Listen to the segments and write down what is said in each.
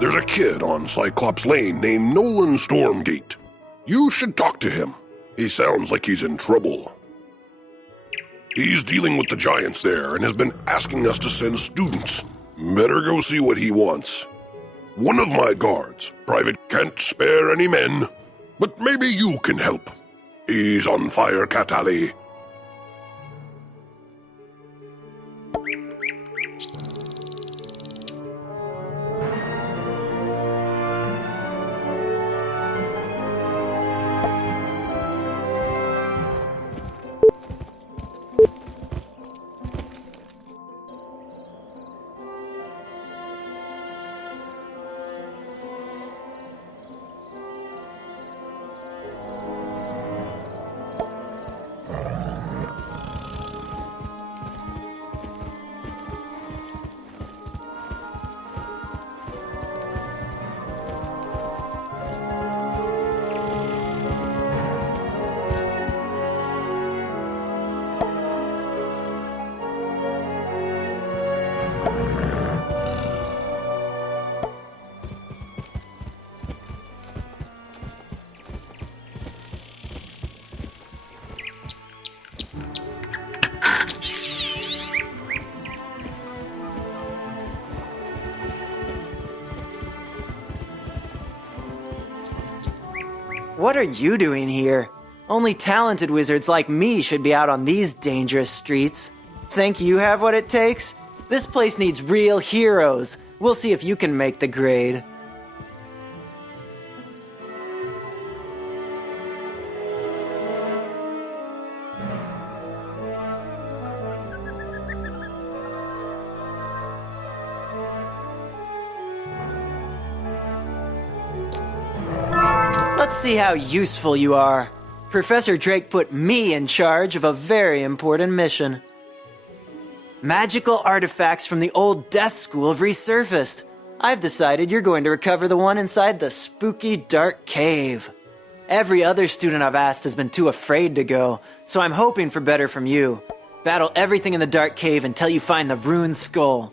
There's a kid on Cyclops Lane named Nolan Stormgate. You should talk to him. He sounds like he's in trouble. He's dealing with the giants there and has been asking us to send students. Better go see what he wants. One of my guards, Private, can't spare any men, but maybe you can help. He's on fire, Cat Alley. What are you doing here? Only talented wizards like me should be out on these dangerous streets. Think you have what it takes? This place needs real heroes. We'll see if you can make the grade. Let's see how useful you are. Professor Drake put me in charge of a very important mission. Magical artifacts from the old Death School have resurfaced. I've decided you're going to recover the one inside the spooky dark cave. Every other student I've asked has been too afraid to go, so I'm hoping for better from you. Battle everything in the dark cave until you find the ruined skull.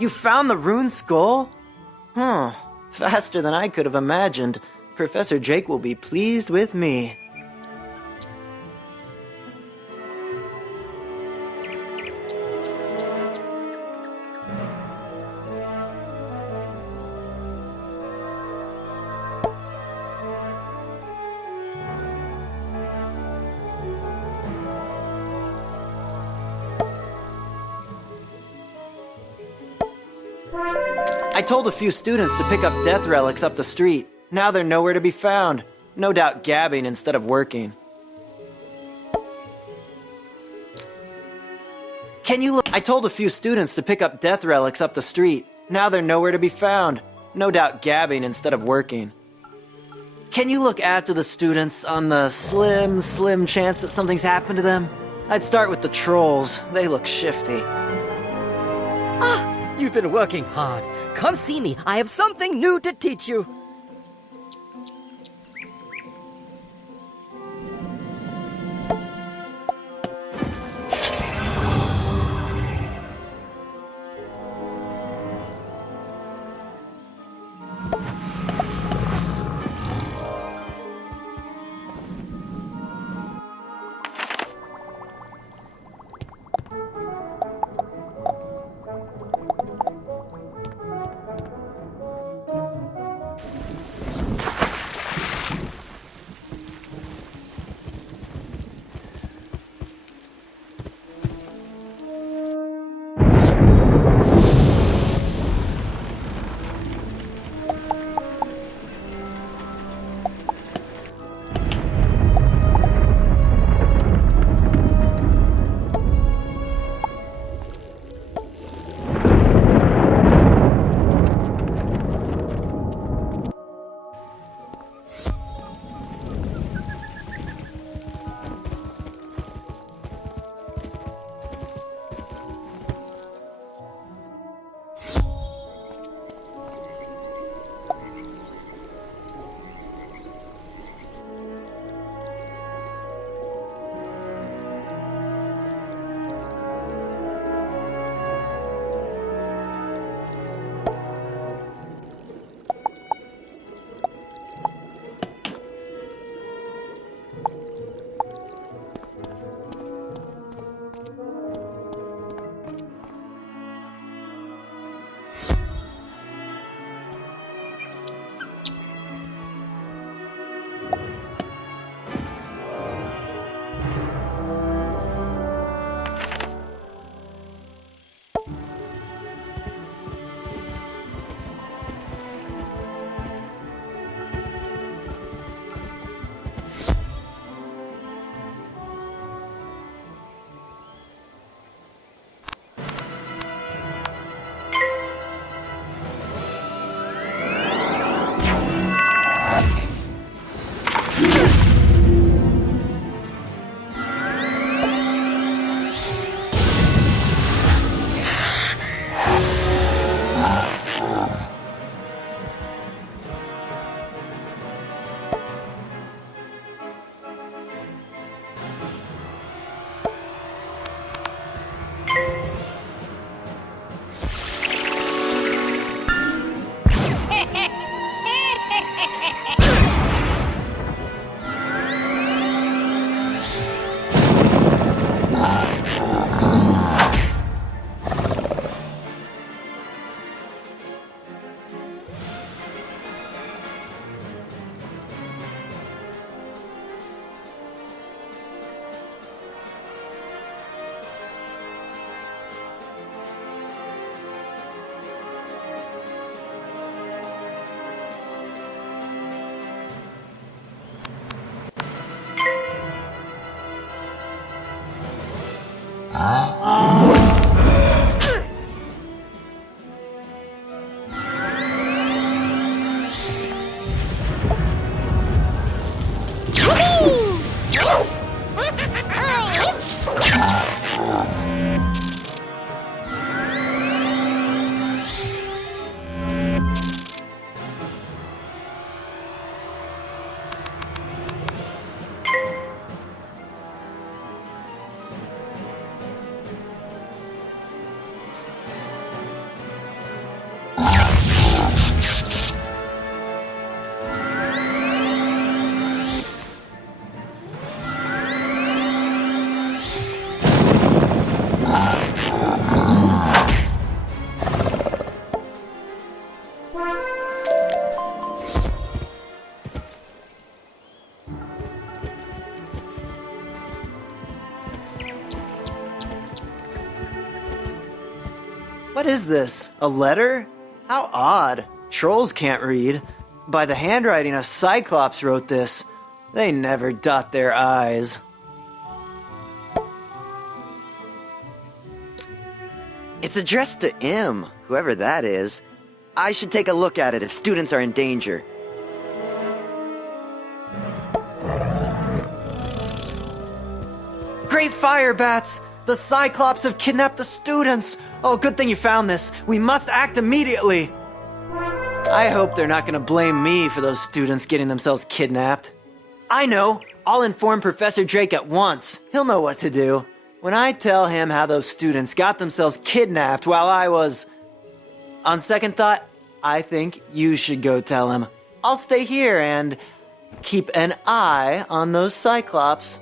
You found the rune skull? Huh. Faster than I could have imagined. Professor Drake will be pleased with me. I told a few students to pick up death relics up the street. Now they're nowhere to be found. No doubt gabbing instead of working. Can you look? I told a few students to pick up death relics up the street. Now they're nowhere to be found. No doubt gabbing instead of working. Can you look after the students on the slim chance that something's happened to them? I'd start with the trolls. They look shifty. Ah, you've been working hard. Come see me. I have something new to teach you. What is this? A letter? How odd. Trolls can't read. By the handwriting, a Cyclops wrote this. They never dot their I's. It's addressed to M, whoever that is. I should take a look at it if students are in danger. Great fire, Bats! The Cyclops have kidnapped the students! Oh, good thing you found this. We must act immediately! I hope they're not gonna blame me for those students getting themselves kidnapped. I know! I'll inform Professor Drake at once. He'll know what to do. When I tell him how those students got themselves kidnapped while I was... On second thought, I think you should go tell him. I'll stay here and keep an eye on those Cyclops.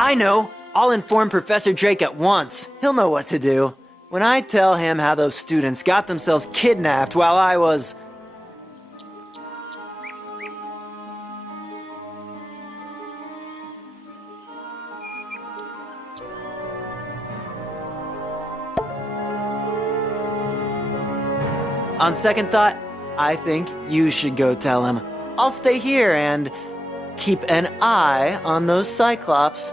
I know! I'll inform Professor Drake at once. He'll know what to do. When I tell him how those students got themselves kidnapped while I was... On second thought, I think you should go tell him. I'll stay here and keep an eye on those Cyclops.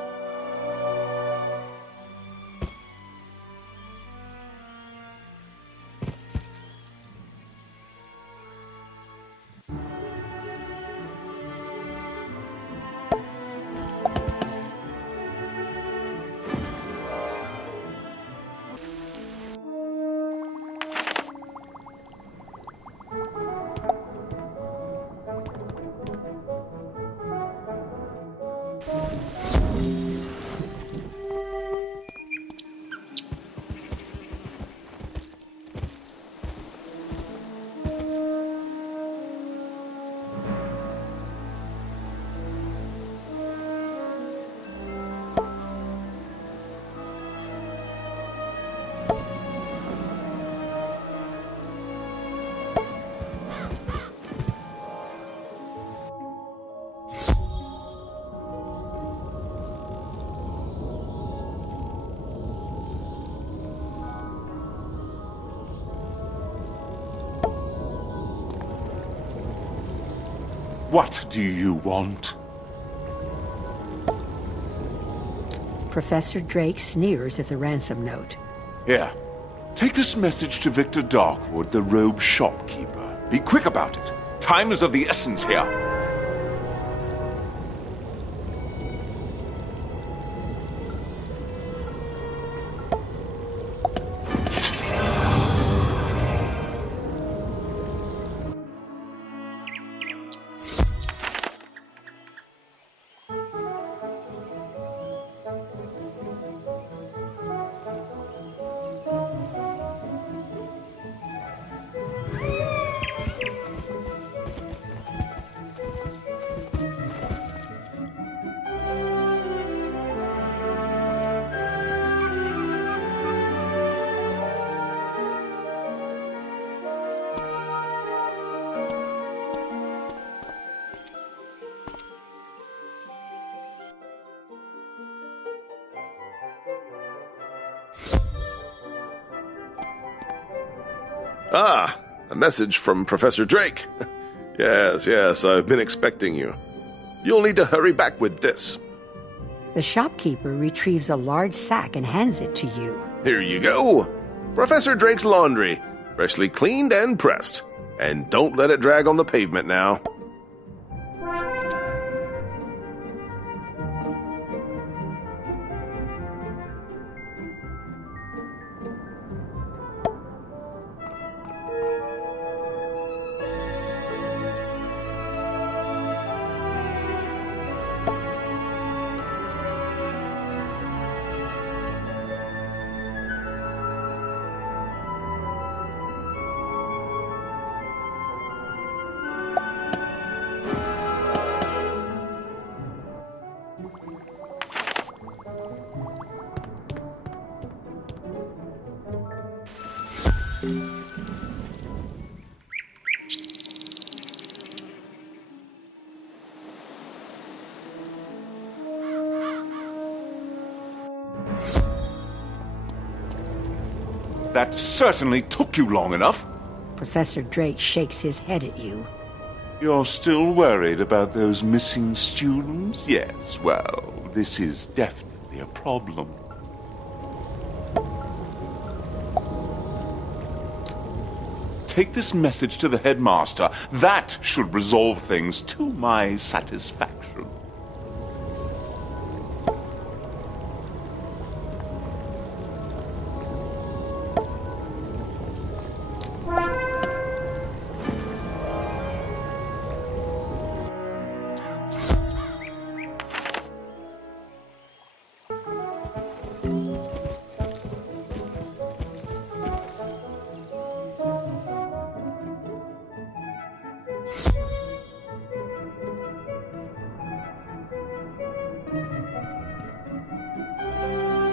What do you want? Professor Drake sneers at the ransom note. Here, take this message to Victor Darkwood, the robe shopkeeper. Be quick about it. Time is of the essence here. Ah, a message from Professor Drake. Yes, I've been expecting you. You'll need to hurry back with this. The shopkeeper retrieves a large sack and hands it to you. Here you go. Professor Drake's laundry, freshly cleaned and pressed. And don't let it drag on the pavement now. That certainly took you long enough. Professor Drake shakes his head at you. You're still worried about those missing students? Yes, well, this is definitely a problem. Take this message to the headmaster. That should resolve things to my satisfaction.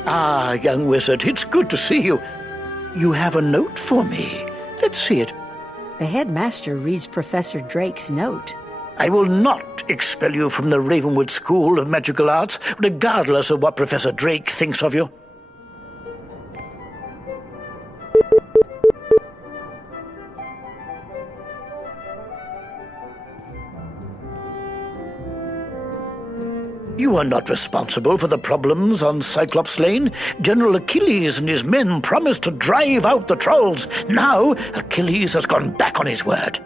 Ah, young wizard, it's good to see you. You have a note for me. Let's see it. The headmaster reads Professor Drake's note. I will not expel you from the Ravenwood School of Magical Arts, regardless of what Professor Drake thinks of you. You are not responsible for the problems on Cyclops Lane. General Achilles and his men promised to drive out the trolls. Now, Achilles has gone back on his word.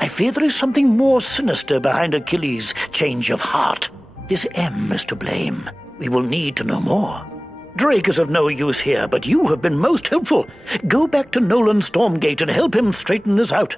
I fear there is something more sinister behind Achilles' change of heart. This M is to blame. We will need to know more. Drake is of no use here, but you have been most helpful. Go back to Nolan Stormgate and help him straighten this out.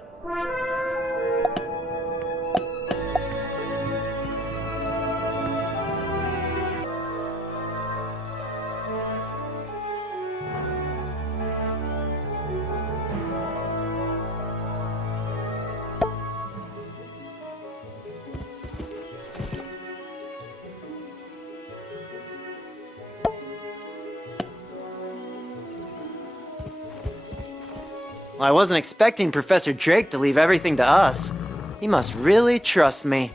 I wasn't expecting Professor Drake to leave everything to us. He must really trust me.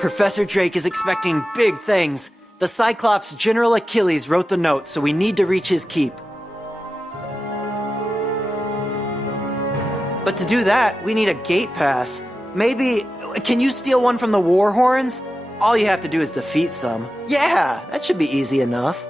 Professor Drake is expecting big things. The Cyclops General Achilles wrote the note, so we need to reach his keep. But to do that, we need a gate pass. Maybe, can you steal one from the War Horns? All you have to do is defeat some. Yeah, that should be easy enough.